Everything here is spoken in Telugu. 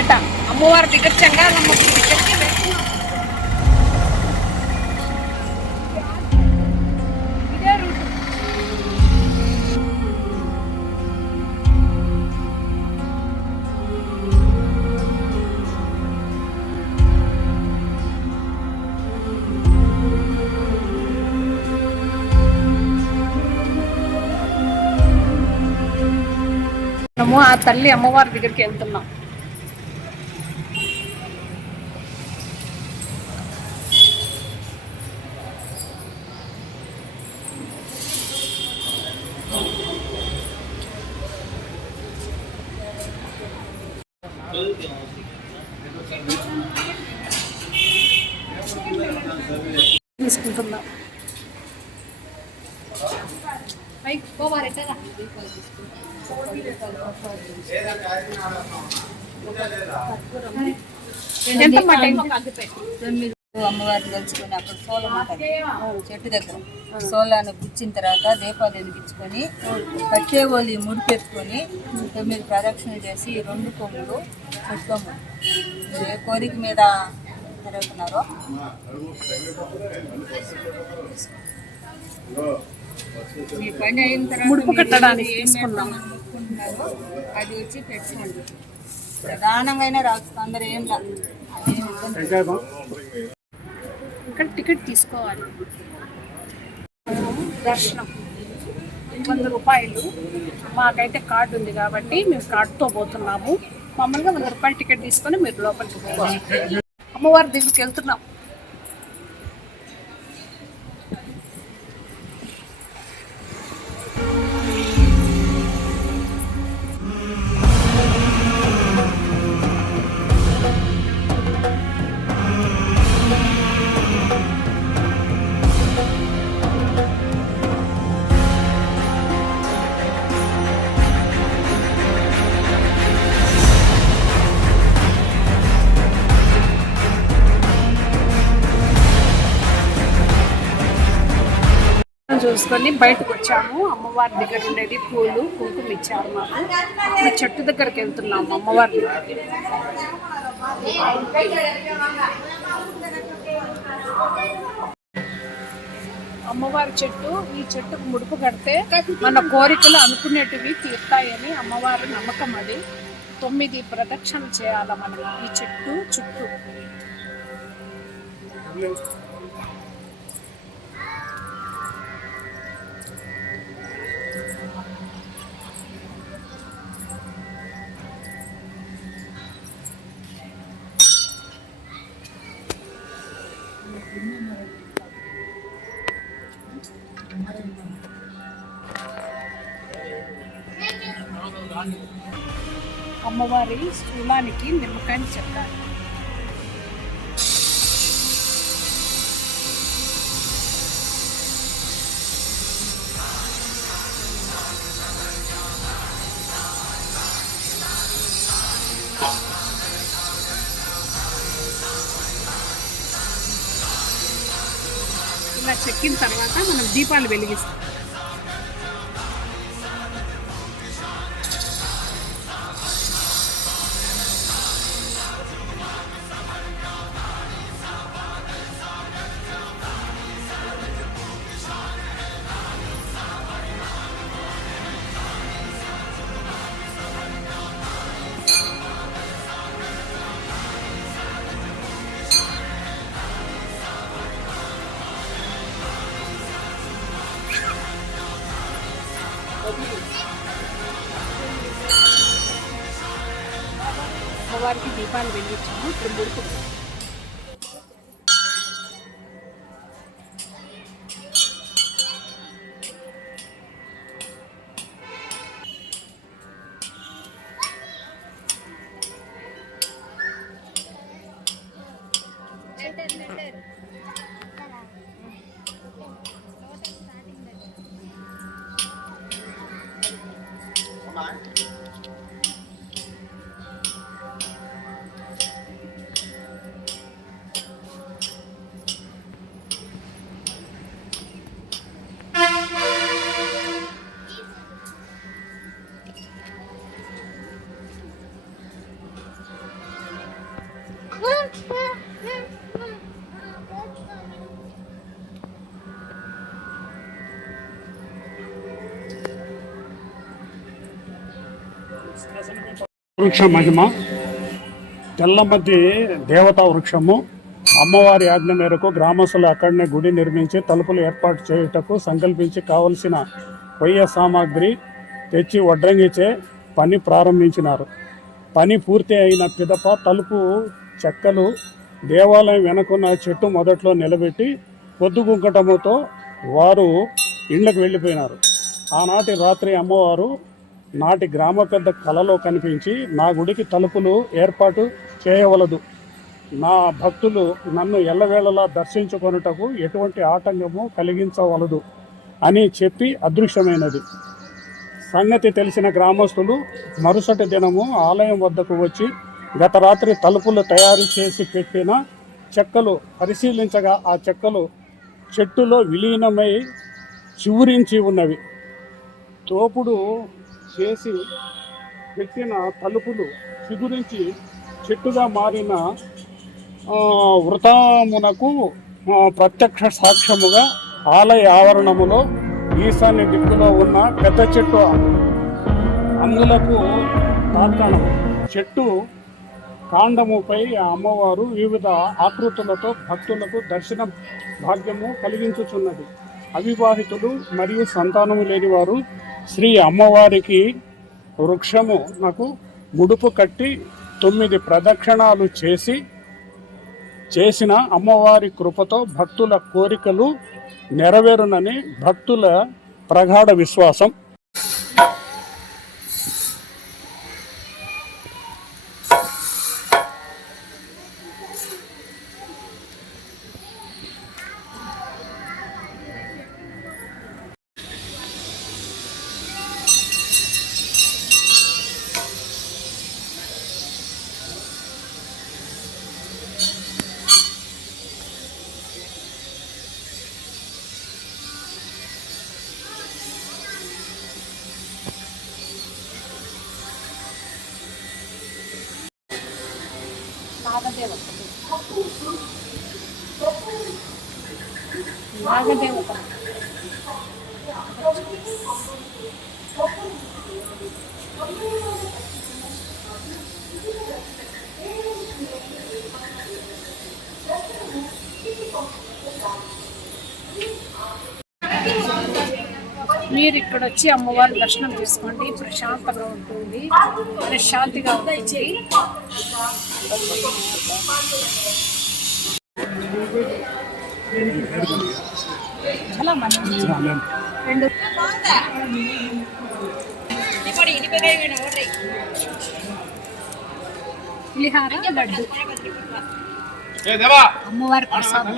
పేట అమ్మవారి దగ్గర చెంగాలమ్మ దగ్గరికి ఇదే రూట్. మనము ఆ తల్లి అమ్మవారి దగ్గరికి వెళ్తున్నాం. తీసుకుంటున్నాం. అమ్మవారిని తలుచుకొని అక్కడ సోలం ఉంటుంది చెట్టు దగ్గర. సోలాన్ని గుచ్చిన తర్వాత దీపాలు వెలిగించుకొని కట్టేవోలి ముడిపెట్టుకొని 9 ప్రదక్షిణలు చేసి 2 కొమ్ములు పెట్టుకోము. ఏ కోరిక మీద జరుగుతున్నారో మీ పని అయిన తర్వాత ముడుపు కట్టడానికి తీసుకున్నాం. అనుకుంటున్నారో అది వచ్చి పెట్టుకోండి. ప్రధానంగా రాదు అందరూ ఏం ఇక్కడ టికెట్ తీసుకోవాలి. దర్శనం 100 రూపాయలు. మాకైతే కార్డు ఉంది కాబట్టి మేము కార్డుతో పోతున్నాము. మామూలుగా 100 రూపాయలు టికెట్ తీసుకొని మీరు లోపలికి పోవాలి. అమ్మవారి దగ్గరికి వెళ్తున్నాం. చూసుకొని బయటకు వచ్చాము. అమ్మవారి దగ్గర ఉండేది పూలు కుంకుమ ఇచ్చారు మాకు. ఇప్పుడు చెట్టు దగ్గరికి వెళ్తున్నాము అమ్మవారి దగ్గరికి. అమ్మవారి చెట్టు. ఈ చెట్టుకు ముడుపు కడితే మన కోరికలు అనుకునేటివి తీరుతాయని అమ్మవారి నమ్మకం. అది 9 ప్రదక్షిణలు చేయాల మనం ఈ చెట్టు చుట్టూ. అమ్మవారి స్థూలానికి నిమ్మకాయని చెక్కాలి. ఇలా చెక్కిన తర్వాత మనం దీపాలు వెలిగిస్తాం. అమ్మవారికి దీపాలు వెలిగించాము. ఇప్పుడు ముడుపు వృక్ష మహిమ తెల్లమద్ది దేవతా వృక్షము. అమ్మవారి ఆజ్ఞ మేరకు గ్రామస్తులు అక్కడనే గుడి నిర్మించి తలుపులు ఏర్పాటు చేయుటకు సంకల్పించి కావలసిన కొయ్య సామాగ్రి తెచ్చి వడ్రంగిచే పని ప్రారంభించినారు. పని పూర్తి అయిన పిదప తలుపు చెక్కలు దేవాలయం వెనుకున్న చెట్టు మొదట్లో నిలబెట్టి పొద్దుగుంకటముతో వారు ఇళ్లకు వెళ్ళిపోయినారు. ఆనాటి రాత్రి అమ్మవారు నాటి గ్రామ పెద్ద కలలో కనిపించి, నా గుడికి తలుపులు ఏర్పాటు చేయవలదు, నా భక్తులు నన్ను ఎల్లవేళలా దర్శించుకొనుటకు ఎటువంటి ఆటంకము కలిగించవలదు అని చెప్పి అదృశ్యమైనది. సంగతి తెలిసిన గ్రామస్తులు మరుసటి దినము ఆలయం వద్దకు వచ్చి గత రాత్రి తలుపులు తయారు చేసి పెట్టిన చెక్కలు పరిశీలించగా ఆ చెక్కలు చెట్టులో విలీనమై చివురించి ఉన్నవి. తోపుడు చేసి పెట్టిన తలుపులు చిగురించి చెట్టుగా మారిన వృతమునకు ప్రత్యక్ష సాక్ష్యముగా ఆలయ ఆవరణములో ఈశాన్య దిక్కులో ఉన్న పెద్ద చెట్టు అందులకు తార్కాణం. చెట్టు కాండముపై అమ్మవారు వివిధ ఆకృతులతో భక్తులకు దర్శన భాగ్యము కలిగించుచున్నది. అవివాహితులు మరియు సంతానము లేని వారు శ్రీ అమ్మవారికి వృక్షము నాకు ముడుపు కట్టి 9 ప్రదక్షిణాలు చేసిన అమ్మవారి కృపతో భక్తుల కోరికలు నెరవేరునని భక్తుల ప్రగాఢ విశ్వాసం. నాగదేవత మీరు ఇక్కడ వచ్చి అమ్మవారి దర్శనం చేసుకోండి. ప్రశాంతంగా ఉంటుంది, మనశ్శాంతిగా ఉంటుంది. చాలా మంది రెండు పులిహార లడ్డు అమ్మవారి ప్రసాదం.